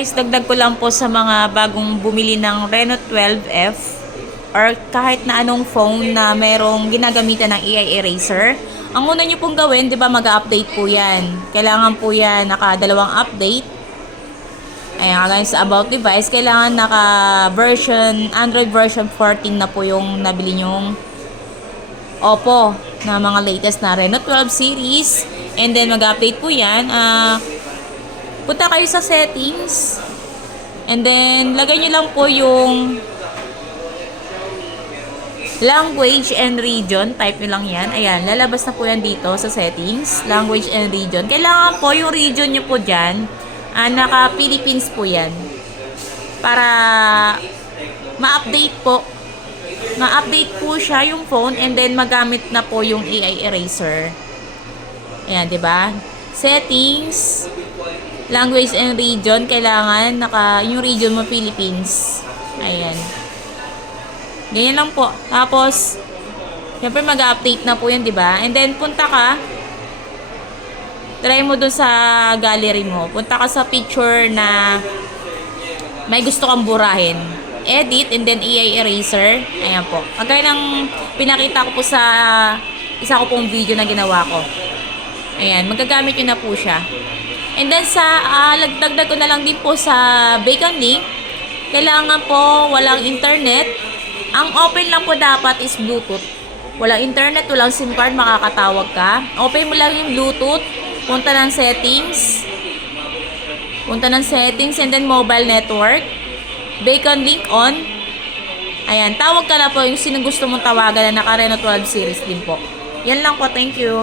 guys, dagdag ko lang po sa mga bagong bumili ng Reno 12F or kahit na anong phone na merong ginagamitan ng AI eraser. Ang una nyo pong gawin, di ba, mag-update po yan. Kailangan po yan naka-2 update. Ayan, kagaya sa about device, kailangan Android version 14 na po yung nabili nyong Oppo na mga latest na Reno 12 series. And then mag-update po yan. Punta kayo sa settings. And then lagay nyo lang po yung language and region. Type nyo lang yan. Ayan, lalabas na po yan dito sa settings. Language and region. Kailangan po yung region nyo po dyan. Naka-Philippines po yan. Para ma-update po. Ma-update po siya yung phone and then magamit na po yung AI eraser. Ayan, diba? Settings, language and region, kailangan yung region mo Philippines. Ayan. Ganyan lang po. Tapos, syempre mag-update na po yan, diba? And then, punta ka. Try mo dun sa gallery mo. Punta ka sa picture na may gusto kang burahin. Edit and then AI eraser. Ayan po. Kagaya ng pinakita ko po sa isa ko pong video na ginawa ko. Ayan, magagamit nyo na po siya. And then sa dagdag ko na lang din po sa beacon link. Kailangan po walang internet. Ang open lang po dapat is Bluetooth. Walang internet, walang SIM card, makakatawag ka. Open mo lang yung Bluetooth. Punta ng settings. Punta ng settings and then mobile network. Beacon link on. Ayan, tawag ka na po yung sino gusto mong tawagan na naka Reno 12 series din po. Yan lang po, thank you.